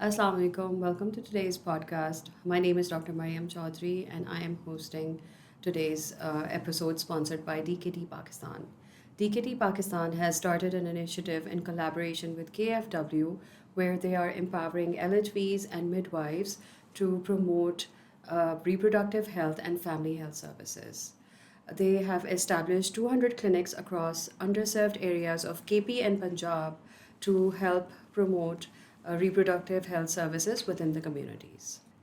Assalamu alaikum. Welcome to today's podcast. My name is Dr. Mariam Chaudhry, and I am hosting today's episode sponsored by DKT Pakistan. DKT Pakistan has started an initiative in collaboration with KFW where they are empowering LHVs and midwives to promote reproductive health and family health services. They have established 200 clinics across underserved areas of KP and Punjab to help promote reproductive health services within the communities.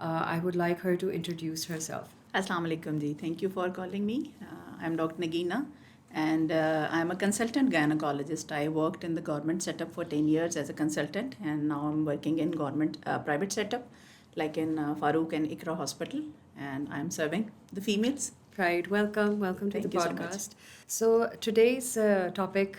I would like her to introduce herself. Assalamu alaikum ji. Thank you for calling me. I'm Dr. Nagina and I'm a consultant gynecologist. I worked in the government setup for 10 years as a consultant, and now I'm working in government private setup like in Farooq and Ikra Hospital, and I'm serving the females. Right. Welcome to Thank the you so much. podcast. So today's topic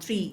3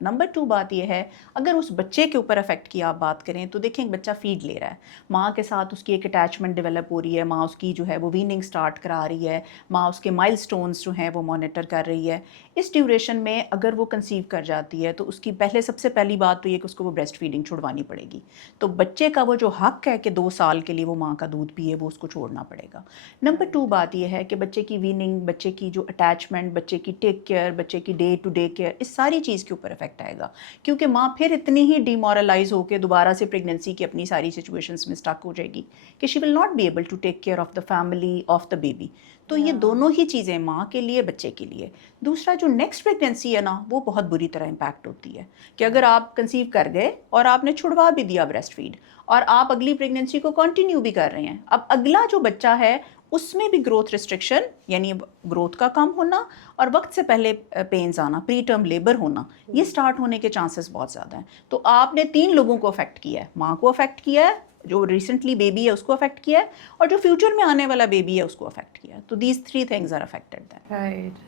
number 2 بات یہ ہے اگر اس بچے کے اوپر effect کی آپ بات کریں تو دیکھیں ایک بچہ فیڈ لے رہا ہے, ماں کے ساتھ اس کی ایک اٹیچمنٹ ڈیولپ ہو رہی ہے, ماں اس کی جو ہے وہ ویننگ سٹارٹ کرا رہی ہے, ماں اس کے مائل سٹونز جو ہیں وہ مانیٹر کر رہی ہے. اس ڈیوریشن میں اگر وہ کنسیو کر جاتی ہے تو اس کی سب سے پہلی بات تو یہ کہ اس کو وہ بریسٹ فیڈنگ چھڑوانی پڑے گی. تو بچے کا وہ جو حق ہے کہ 2 سال کے لیے وہ ماں کا دودھ پیے وہ اس کو چھوڑنا پڑے گا. نمبر 2 بات یہ ہے کہ بچے کی ویننگ, بچے کی جو اٹیچمنٹ, بچے کی ٹیک کیئر, بچے کی ڈے ٹو ڈے کیئر, اس ساری چیز کے اوپر افیکٹ آئے گا, کیونکہ ماں پھر اتنی ہی ڈیمورلائز ہو کے دوبارہ سے پریگننسی کی اپنی ساری سچویشنز میں اسٹک ہو جائے گی کہ she will not be able to take care of the family, of the baby. تو یہ دونوں ہی چیزیں ماں کے لیے, بچے کے لیے. دوسرا جو نیکسٹ پریگننسی ہے نا وہ بہت بری طرح امپیکٹ ہوتی ہے کہ اگر آپ کنسیو کر گئے اور آپ نے چھڑوا بھی دیا بریسٹ فیڈ اور آپ اگلی پریگننسی کو کنٹینیو بھی کر رہے ہیں, اب اگلا جو بچہ ہے اس میں بھی گروتھ ریسٹرکشن یعنی گروتھ کا کم ہونا اور وقت سے پہلے پینز آنا, پری ٹرم لیبر ہونا, یہ سٹارٹ ہونے کے چانسز بہت زیادہ ہیں. تو آپ نے 3 لوگوں کو افیکٹ کیا ہے, ماں کو افیکٹ کیا ہے, جو ریسنٹلی بیبی ہے اس کو افیکٹ کیا ہے, اور جو فیوچر میں آنے والا بیبی ہے اس کو افیکٹ کیا ہے. تو these 3 things are affected then. Right.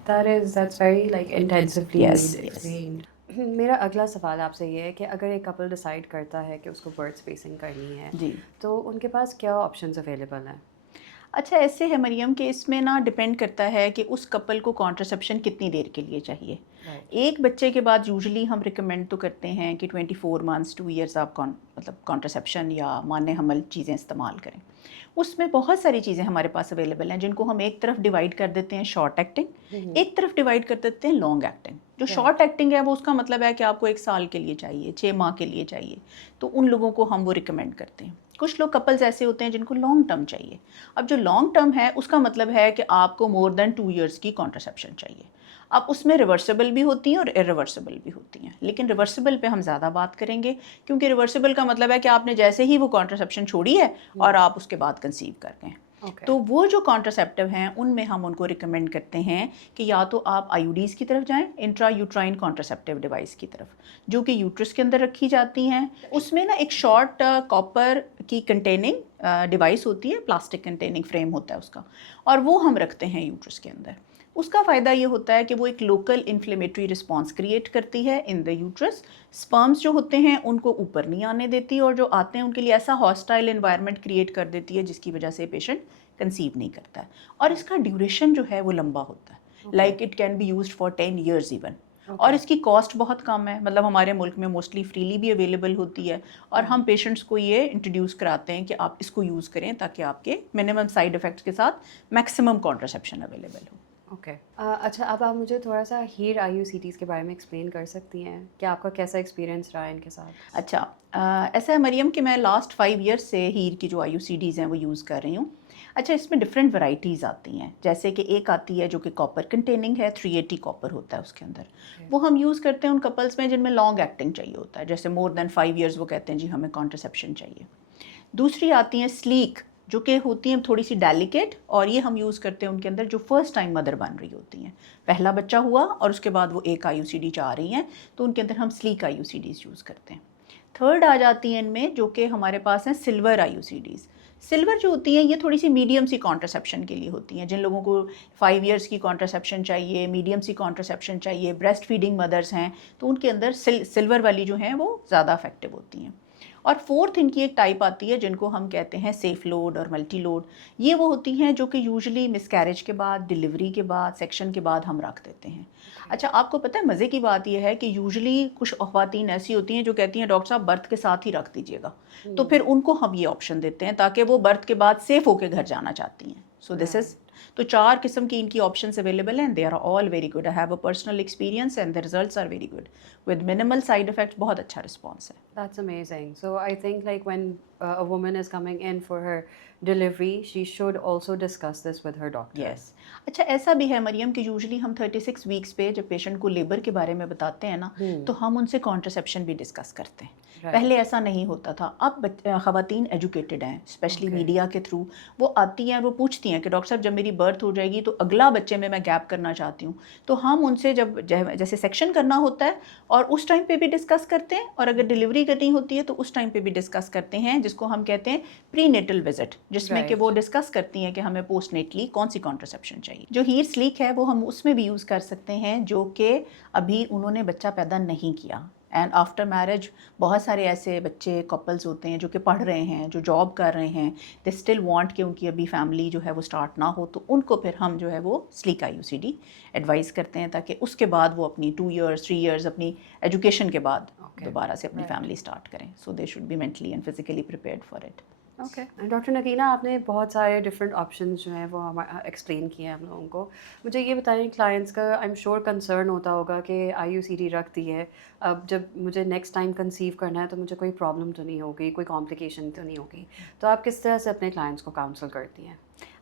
That's very like intensively Yes, yes. explained. میرا اگلا سوال آپ سے یہ ہے کہ اگر ایک کپل ڈیسائیڈ کرتا ہے کہ اس کو برتھ اسپیسنگ کرنی ہے جی, تو ان کے پاس کیا آپشنز اویلیبل ہیں؟ اچھا ایسے ہے مریم کہ اس میں نا ڈپینڈ کرتا ہے کہ اس کپل کو کانٹرسیپشن کتنی دیر کے لیے چاہیے. ایک بچے کے بعد یوزلی ہم ریکمینڈ تو کرتے ہیں کہ 24 months 2 years آپ مطلب کانٹرسیپشن یا مانے حمل چیزیں استعمال کریں. اس میں بہت ساری چیزیں ہمارے پاس اویلیبل ہیں جن کو ہم ایک طرف ڈیوائڈ کر دیتے ہیں شارٹ ایکٹنگ, ایک طرف ڈیوائڈ کر دیتے ہیں لانگ ایکٹنگ. جو شارٹ ایکٹنگ ہے وہ اس کا مطلب ہے کہ آپ کو 1 سال کے لیے چاہیے, 6 ماہ کے لیے چاہیے, تو ان لوگوں کو ہم وہ ریکمینڈ کرتے ہیں. کچھ لوگ کپلز ایسے ہوتے ہیں جن کو لانگ ٹرم چاہیے. اب جو لانگ ٹرم ہے اس کا مطلب ہے کہ آپ کو مور دین 2 years کی کانٹرسیپشن چاہیے. اب اس میں ریورسیبل بھی ہوتی ہیں اور ارریورسیبل بھی ہوتی ہیں, لیکن ریورسیبل پہ ہم زیادہ بات کریں گے کیونکہ ریورسیبل کا مطلب ہے کہ آپ نے جیسے ہی وہ کانٹرسیپشن چھوڑی ہے اور آپ اس کے بعد کنسیو کر گئے. تو وہ جو کانٹرسیپٹیو ہیں ان میں ہم ان کو ریکمینڈ کرتے ہیں کہ یا تو آپ آئی یو ڈیز کی طرف جائیں, انٹرا یوٹرائن کانٹرسیپٹیو ڈیوائس کی طرف, جو کہ یوٹرس کے اندر رکھی جاتی ہیں. اس میں نا ایک شارٹ کاپر کی کنٹیننگ ڈیوائس ہوتی ہے, پلاسٹک کنٹیننگ فریم ہوتا ہے اس کا, اور وہ ہم رکھتے ہیں یوٹرس کے اندر. اس کا فائدہ یہ ہوتا ہے کہ وہ ایک لوکل انفلیمیٹری رسپانس کریٹ کرتی ہے ان دا یوٹرس. سپرمز جو ہوتے ہیں ان کو اوپر نہیں آنے دیتی اور جو آتے ہیں ان کے لیے ایسا ہاسٹائل انوائرمنٹ کریٹ کر دیتی ہے جس کی وجہ سے پیشنٹ کنسیو نہیں کرتا ہے. اور اس کا ڈیوریشن جو ہے وہ لمبا ہوتا ہے, like it can be used for 10 years even. اور اس کی کاسٹ بہت کم ہے, مطلب ہمارے ملک میں موسٹلی فریلی بھی اویلیبل ہوتی ہے, اور ہم پیشنٹس کو یہ انٹروڈیوس کراتے ہیں کہ آپ اس کو یوز کریں تاکہ آپ کے منیمم سائیڈ افیکٹس کے ساتھ میکسیمم کانٹرسیپشن اویلیبل ہو. اوکے, اچھا اب آپ مجھے تھوڑا سا ہیر آئی یو سی ٹیز کے بارے میں ایکسپلین کر سکتی ہیں کہ آپ کا کیسا ایکسپیرینس رہا ہے ان کے ساتھ؟ اچھا ایسا ہے مریم کہ میں لاسٹ 5 years سے ہیر کی جو آئی یو سی ڈیز ہیں وہ یوز کر رہی ہوں. اچھا اس میں ڈفرینٹ ورائٹیز آتی ہیں, جیسے کہ ایک آتی ہے جو کہ کاپر کنٹیننگ ہے, 380 کاپر ہوتا ہے اس کے اندر. وہ ہم یوز کرتے ہیں ان کپلس میں جن میں لانگ ایکٹنگ چاہیے ہوتا ہے, جیسے مور دین 5 years وہ کہتے ہیں جی ہمیں کانٹرسیپشن چاہیے. دوسری آتی ہیں سلیک جو کہ ہوتی ہیں تھوڑی سی ڈیلیکیٹ, اور یہ ہم یوز کرتے ہیں ان کے اندر جو فرسٹ ٹائم مدر بن رہی ہوتی ہیں, پہلا بچہ ہوا اور اس کے بعد وہ ایک آئی یو سی ڈی چاہ رہی ہیں, تو ان کے اندر ہم slick I U C Ds use کرتے ہیں. تھرڈ آ جاتی ہیں ان میں جو کہ ہمارے پاس ہیں silver I U C Ds. Silver جو ہوتی ہیں یہ تھوڑی سی میڈیم سی کانٹرسیپشن کے لیے ہوتی ہیں, جن لوگوں کو 5 years کی کانٹرسیپشن چاہیے, میڈیم سی کانٹرسیپشن چاہیے, بریسٹ فیڈنگ مدرس ہیں, تو ان کے اندر سلور والی جو ہیں وہ زیادہ افیکٹو ہوتی ہیں. اور فورتھ ان کی ایک ٹائپ آتی ہے جن کو ہم کہتے ہیں سیف لوڈ اور ملٹی لوڈ. یہ وہ ہوتی ہیں جو کہ یوزلی مس کیریج کے بعد, ڈلیوری کے بعد, سیکشن کے بعد ہم رکھ دیتے ہیں. اچھا آپ کو پتہ ہے مزے کی بات یہ ہے کہ یوزلی کچھ خواتین ایسی ہوتی ہیں جو کہتی ہیں ڈاکٹر صاحب برتھ کے ساتھ ہی رکھ دیجیے گا, تو پھر ان کو ہم یہ آپشن دیتے ہیں تاکہ وہ برتھ کے بعد سیف ہو کے گھر جانا چاہتی ہیں. سو دس از تو 4 قسم کی ان کی آپشنس اویلیبل ہیں, they are all very good. I have a personal experience and the results are very good with minimal side effects. بہت اچھا رسپانس ہے. That's amazing. So I think like when a woman is coming in for her delivery, she should also discuss this with her doctor. Yes. اچھا ایسا بھی ہے مریم کہ usually ہم 36 ویکس پہ جب پیشنٹ کو لیبر کے بارے میں بتاتے ہیں نا, تو ہم ان سے کانٹرسیپشن بھی ڈسکس کرتے ہیں. پہلے ایسا نہیں ہوتا تھا. اب خواتین ایجوکیٹڈ ہیں, اسپیشلی میڈیا کے تھرو وہ آتی ہیں, وہ پوچھتی ہیں کہ ڈاکٹر صاحب جب میری برتھ ہو جائے گی تو اگلا بچے میں گیپ کرنا چاہتی ہوں, تو ہم ان سے جب جیسے سیکشن کرنا ہوتا ہے اور اس ٹائم پہ بھی ڈسکس کرتے ہیں, اور اگر ڈلیوری کرنی ہوتی ہے تو اس ٹائم پہ بھی ڈسکس کرتے ہیں, جس کو ہم کہتے ہیں پری نیٹل وزٹ، جس میں کہ Right. وہ ڈسکس کرتی ہیں کہ ہمیں پوسٹ نیٹلی کون سی کانٹرسیپشن چاہیے. جو ہیر سلیک ہے وہ ہم اس میں بھی یوز کر سکتے ہیں جو کہ ابھی انہوں نے بچہ پیدا نہیں کیا. اینڈ آفٹر میرج بہت سارے ایسے بچے کپلز ہوتے ہیں جو کہ پڑھ رہے ہیں، جو جاب کر رہے ہیں، دے اسٹل وانٹ کہ ان کی ابھی فیملی جو ہے وہ اسٹارٹ نہ ہو، تو ان کو پھر ہم جو ہے وہ slick I U C D advise کرتے ہیں تاکہ اس کے بعد وہ اپنی 2 ایئرس 3 ایئرس اپنی ایجوکیشن کے بعد دوبارہ سے اپنی فیملی اسٹارٹ کریں. So they should be mentally and physically prepared for it. Okay. Doctor Nagina, آپ نے بہت سارے ڈفرینٹ آپشنز جو ہیں وہ ایکسپلین کیے ہیں ہم لوگوں کو. مجھے یہ بتائیں، کلائنٹس کا آئی ایم شیور کنسرن ہوتا ہوگا کہ آئی یو سی ڈی رکھ دی ہے، اب جب مجھے نیکسٹ ٹائم کنسیو کرنا ہے تو مجھے کوئی پرابلم تو نہیں ہوگی، کوئی کمپلیکیشن تو نہیں ہوگی، تو آپ کس طرح سے اپنے کلائنٹس کو کاؤنسل کرتی ہیں؟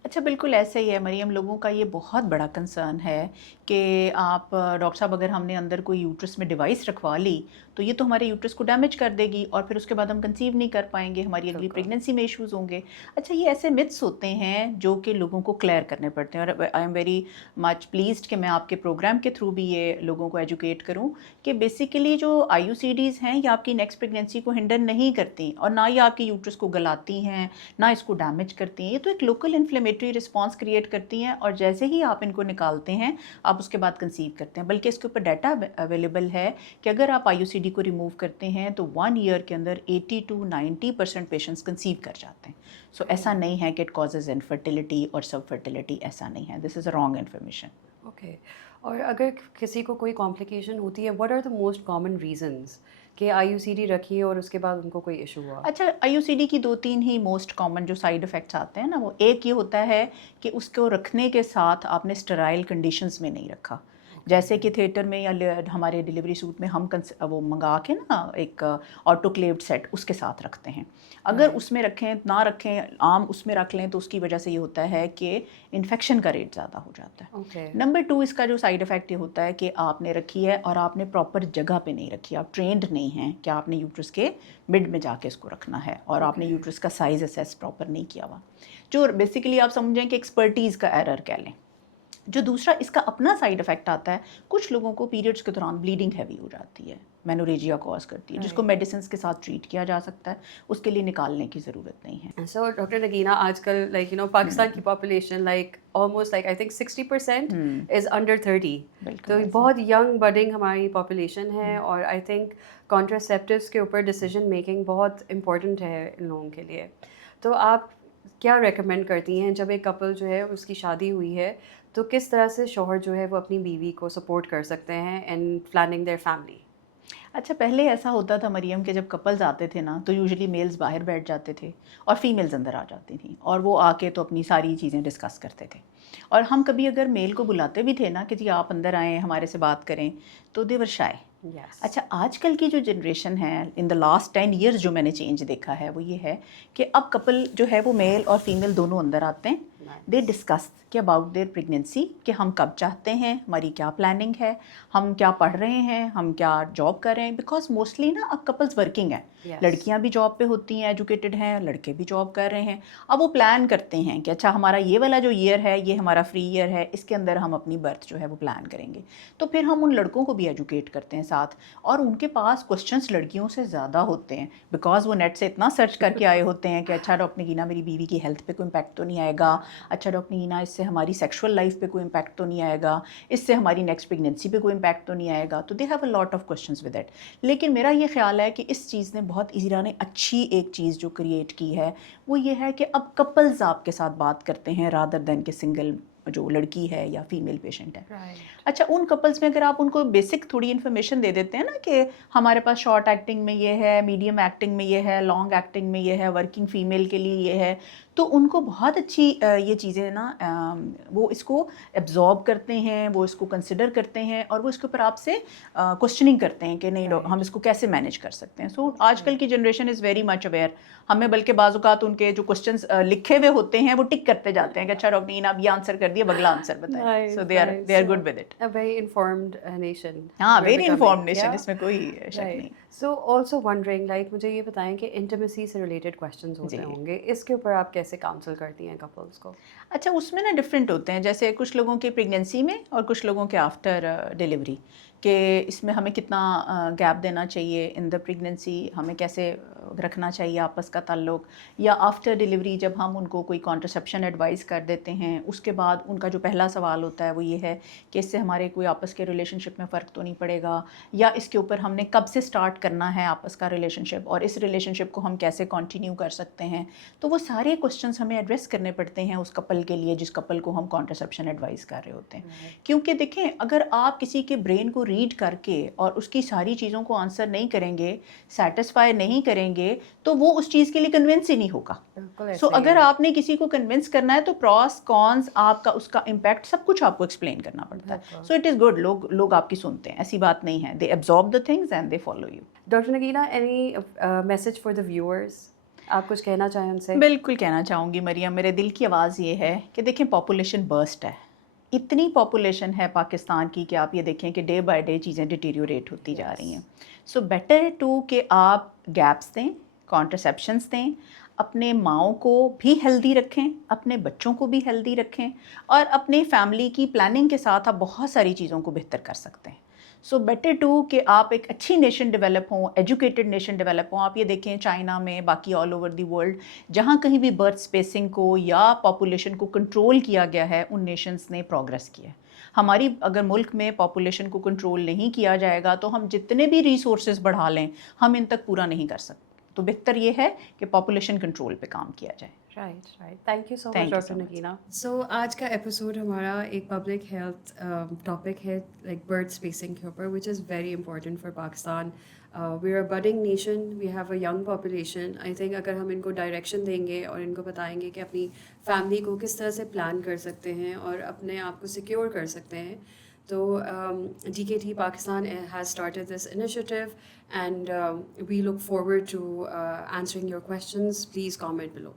اچھا بالکل ایسا ہی ہے مریم، لوگوں کا یہ بہت بڑا کنسرن ہے کہ آپ ڈاکٹر صاحب اگر ہم نے اندر کوئی یوٹرس میں ڈیوائس رکھوا لی تو یہ تو ہمارے یوٹرس کو ڈیمیج کر دے گی اور پھر اس کے بعد ہم کنسیو نہیں کر پائیں گے، ہماری اگلی پریگننسی میں ایشوز ہوں گے. اچھا یہ ایسے متس ہوتے ہیں جو کہ لوگوں کو کلیئر کرنے پڑتے ہیں، اور I am very much pleased کہ میں آپ کے پروگرام کے تھرو بھی یہ لوگوں کو ایجوکیٹ کروں کہ بیسیکلی جو آئی یو سی ڈیز ہیں یہ آپ کی نیکسٹ پریگننسی کو ہنڈر نہیں کرتی اور نہ یہ آپ کی یوٹرس کو گلاتی ہیں، نہ اس کو ڈیمیج کرتی ہیں. یہ تو ایک لوکل انفلیمیٹری رسپانس کریٹ کرتی ہیں اور جیسے ہی آپ ان کو نکالتے ہیں آپ اس کے بعد کنسیو کرتے ہیں. بلکہ اس کے اوپر ڈیٹا اویلیبل ہے کہ اگر آپ آئی یو سی ڈی کو ریموو کرتے ہیں تو 1 ایئر کے اندر 80 to 90% پیشنٹس کنسیو کر جاتے ہیں. سو ایسا نہیں ہے کہ اٹ کازز انفرٹیلٹی اور سب فرٹیلٹی، ایسا نہیں ہے. This is a wrong information. Okay. اور اگر کسی کو کوئی کمپلیکیشن ہوتی ہے، what are the most common reasons کہ آئی یو سی ڈی رکھی اور اس کے بعد ان کو کوئی ایشو ہوا؟ اچھا آئی یو سی ڈی کی 2-3 ہی موسٹ کامن جو سائیڈ افیکٹس آتے ہیں نا، وہ ایک یہ ہوتا ہے کہ اس کو رکھنے کے ساتھ آپ نے اسٹرائل کنڈیشنز میں نہیں رکھا. جیسے کہ تھیٹر میں یا ہمارے ڈیلیوری سوٹ میں ہم وہ منگا کے نا ایک آٹو کلیوڈ سیٹ اس کے ساتھ رکھتے ہیں. اگر اس میں رکھیں نہ رکھیں، عام اس میں رکھ لیں تو اس کی وجہ سے یہ ہوتا ہے کہ انفیکشن کا ریٹ زیادہ ہو جاتا ہے. اوکے. نمبر 2 اس کا جو سائیڈ افیکٹ یہ ہوتا ہے کہ آپ نے رکھی ہے اور آپ نے پراپر جگہ پہ نہیں رکھی، آپ ٹرینڈ نہیں ہیں کہ آپ نے یوٹرس کے مڈ میں جا کے اس کو رکھنا ہے اور آپ نے یوٹرس کا سائز اسیس پراپر نہیں کیا ہوا، جو بیسیکلی آپ سمجھیں کہ ایکسپرٹیز کا ایرر کہہ لیں. جو دوسرا اس کا اپنا سائیڈ افیکٹ آتا ہے، کچھ لوگوں کو پیریڈس کے دوران بلیڈنگ ہیوی ہو جاتی ہے، مینوریجیا کاز کرتی ہے، جس کو میڈیسنس کے ساتھ ٹریٹ کیا جا سکتا ہے، اس کے لیے نکالنے کی ضرورت نہیں ہے. سو ڈاکٹر نگینہ، آج کل لائک یو نو پاکستان کی population like almost like I think 60% is under 30. تو بہت ینگ بڈنگ ہماری پاپولیشن ہے، اور آئی تھنک کانٹراسیپٹیوس کے اوپر ڈیسیجن میکنگ بہت امپورٹنٹ ہے ان لوگوں کے لیے. تو آپ کیا ریکمینڈ کرتی ہیں جب ایک کپل جو ہے اس کی شادی ہوئی ہے تو کس طرح سے شوہر جو ہے وہ اپنی بیوی کو سپورٹ کر سکتے ہیں ان پلاننگ دیئر فیملی؟ اچھا پہلے ایسا ہوتا تھا مریم کہ جب کپلز آتے تھے نا تو یوزلی میلز باہر بیٹھ جاتے تھے اور فیمیلز اندر آ جاتی تھیں اور وہ آ کے تو اپنی ساری چیزیں ڈسکس کرتے تھے. اور ہم کبھی اگر میل کو بلاتے بھی تھے نا کہ جی آپ اندر آئیں ہمارے سے بات کریں تو دے ور شائے. اچھا آج کل کی جو جنریشن ہے ان دا لاسٹ 10 ایئرز جو میں نے چینج دیکھا ہے وہ یہ ہے کہ اب کپل جو ہے وہ میل اور فیمیل دونوں اندر آتے ہیں. دے ڈسکس کہ اباؤٹ دیئر پریگنینسی کہ ہم کب چاہتے ہیں، ہماری کیا پلاننگ ہے، ہم کیا پڑھ رہے ہیں، ہم کیا جاب کر رہے ہیں. بیکاز موسٹلی نا اب کپلز ورکنگ ہیں، لڑکیاں بھی جاب پہ ہوتی ہیں، ایجوکیٹڈ ہیں، لڑکے بھی جاب کر رہے ہیں. اب وہ پلان کرتے ہیں کہ اچھا ہمارا یہ والا جو ایئر ہے یہ ہمارا فری ایئر ہے، اس کے اندر ہم اپنی برتھ جو ہے وہ پلان کریں گے. تو پھر ہم ان لڑکوں کو بھی ایجوکیٹ کرتے ہیں ساتھ، اور ان کے پاس کوسچنس لڑکیوں سے زیادہ ہوتے ہیں بیکاز وہ نیٹ سے اتنا سرچ کر کے آئے ہوتے ہیں کہ اچھا ڈاکٹر نگینہ میری بیوی کی ہیلتھ پہ کوئی امپیکٹ تو نہیں آئے گا، اچھا ڈاکٹر نگینہ اس سے ہماری سیکشول لائف پہ کوئی امپیکٹ تو نہیں آئے گا، اس سے ہماری نیکسٹ پریگنینسی پہ کوئی امپیکٹ تو نہیں آئے گا. تو they have a lot of questions with it. لیکن میرا یہ خیال ہے کہ اس چیز نے بہت ایزیرا نے اچھی ایک چیز جو کریٹ کی ہے وہ یہ ہے کہ اب کپلز آپ کے ساتھ بات کرتے ہیں رادر دین کہ سنگل جو لڑکی ہے یا فیمیل پیشنٹ ہے. اچھا ان کپلز میں اگر آپ ان کو بیسک تھوڑی انفارمیشن دے دیتے ہیں نا کہ ہمارے پاس شارٹ ایکٹنگ میں یہ ہے، میڈیم ایکٹنگ میں یہ ہے، لانگ ایکٹنگ میں یہ ہے، ورکنگ فیمیل کے لیے یہ ہے، تو ان کو بہت اچھی یہ چیزیں نا وہ اس کو ایبزارب کرتے ہیں، وہ اس کو کنسیڈر کرتے ہیں اور وہ اس کے اوپر آپ سے کوشچننگ کرتے ہیں کہ نہیں ہم اس کو کیسے مینیج کر سکتے ہیں. سو آج کل کی generation is very much aware. ہمیں بلکہ بعض اوقات ان کے جو کوسچنس لکھے ہوئے ہوتے ہیں وہ ٹک کرتے جاتے ہیں کہ اچھا ڈاکٹر نگینہ اب یہ آنسر کر دیا، اگلا آنسر بتائیں. So they are good with it. Very informed nation. ہاں ویری انفارمڈ نیشن، اس میں کوئی شک نہیں. سو آلسو ونڈرنگ لائک مجھے یہ بتائیں کہ انٹیمیسی سے ریلیٹڈ کویشچنز ہوتے ہوں گے، اس کے اوپر آپ کیسے کاؤنسل کرتی ہیں کپلس کو؟ اچھا اس میں نا ڈفرینٹ ہوتے ہیں، جیسے کچھ لوگوں کی پریگنینسی میں اور کچھ لوگوں کے آفٹر ڈیلیوری کہ اس میں ہمیں کتنا گیپ دینا چاہیے ان دا پریگننسی, ہمیں کیسے رکھنا چاہیے آپس کا تعلق, یا آفٹر ڈیلیوری جب ہم ان کو کوئی کانٹرسیپشن ایڈوائز کر دیتے ہیں اس کے بعد ان کا جو پہلا سوال ہوتا ہے وہ یہ ہے کہ اس سے ہمارے کوئی آپس کے ریلیشن شپ میں فرق تو نہیں پڑے گا, یا اس کے اوپر ہم نے کب سے سٹارٹ کرنا ہے آپس کا ریلیشن شپ, اور اس ریلیشن شپ کو ہم کیسے کنٹینیو کر سکتے ہیں. تو وہ سارے کوسچنس ہمیں ایڈریس کرنے پڑتے ہیں اس کپل کے لیے جس کپل کو ہم کانٹرسیپشن ایڈوائز کر رہے ہوتے ہیں. کیونکہ دیکھیں اگر آپ کسی کے برین کو ریڈ کر کے اور اس کی ساری چیزوں کو آنسر نہیں کریں گے, سیٹسفائی نہیں کریں گے, تو وہ اس چیز کے لیے کنونس ہی نہیں ہوگا. سو اگر آپ نے کسی کو کنونس کرنا ہے تو پروس کونس آپ کا اس کا امپیکٹ سب کچھ آپ کو ایکسپلین کرنا پڑتا ہے. سو اٹ از گڈ, لوگ آپ کی سنتے ہیں, ایسی بات نہیں ہے, they absorb the things and they follow you. Doctor Nagina, any message for the viewers, آپ کچھ کہنا چاہیں ان سے؟ بالکل کہنا چاہوں گی مریم, میرے دل کی آواز یہ ہے کہ دیکھیں پاپولیشن برسٹ ہے, اتنی پاپولیشن ہے پاکستان کی کہ آپ یہ دیکھیں کہ ڈے بائی ڈے چیزیں ڈیٹیریوریٹ ہوتی جا رہی ہیں. سو بیٹر ٹو کہ آپ گیپس دیں, کانٹرسیپشنس دیں, اپنے ماؤں کو بھی ہیلدی رکھیں, اپنے بچوں کو بھی ہیلدی رکھیں, اور اپنے فیملی کی پلاننگ کے ساتھ آپ بہت ساری چیزوں کو بہتر کر سکتے ہیں. سو بیٹر ٹو کہ آپ ایک اچھی نیشن ڈیولپ ہوں, ایجوکیٹڈ نیشن ڈیولپ ہوں. آپ یہ دیکھیں چائنا میں, باقی آل اوور دی ورلڈ, جہاں کہیں بھی برتھ اسپیسنگ کو یا پاپولیشن کو کنٹرول کیا گیا ہے ان نیشنز نے پروگرس کیا ہے. ہماری اگر ملک میں پاپولیشن کو کنٹرول نہیں کیا جائے گا تو ہم جتنے بھی ریسورسز بڑھا لیں ہم ان تک پورا نہیں کر سکتے. تو بہتر یہ ہے کہ پاپولیشن کنٹرول پہ کام کیا جائے. Right. Thank you so much doctor Nagina. So آج کا ایپیسوڈ ہمارا ایک پبلک ہیلتھ ٹاپک ہے, لائک برتھ اسپیسنگ کے اوپر, which is very important for Pakistan. We are budding nation, we have a young population. I think اگر ہم ان کو ڈائریکشن دیں گے اور ان کو بتائیں گے کہ اپنی فیملی کو کس طرح سے پلان کر سکتے ہیں اور اپنے آپ کو سیکیور کر سکتے ہیں, تو DKT Pakistan has started this initiative, and we look forward to answering your questions. Please comment below.